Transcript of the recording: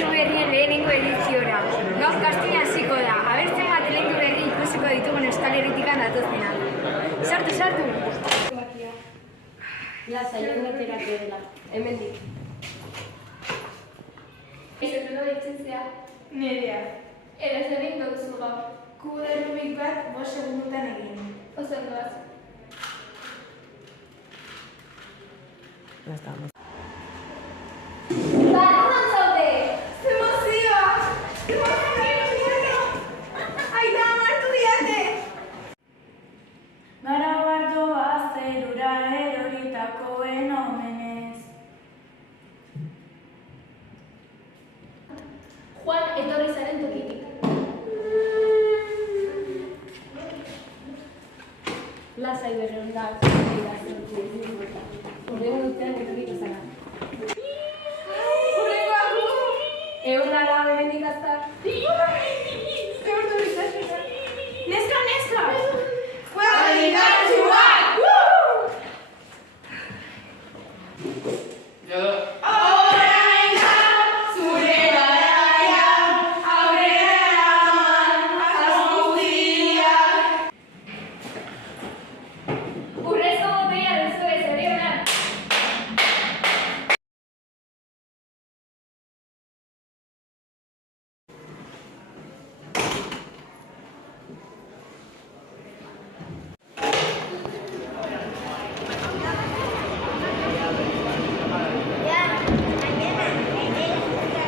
Talentu berrien lehenengo ediziora. Gaur kastina hasiko da. Abertzen bat talentu berri ikusiko ditugun Euskal Herritikan datozenak. Sartu, sartu! Lasai, ondaterako dela. Hemendik. Izetelo ditzen zea. Nerea. Eraz egin duzu gaur. Kubo de Rubik bat 5 segundutan egin. Oso ondo Ya estamos.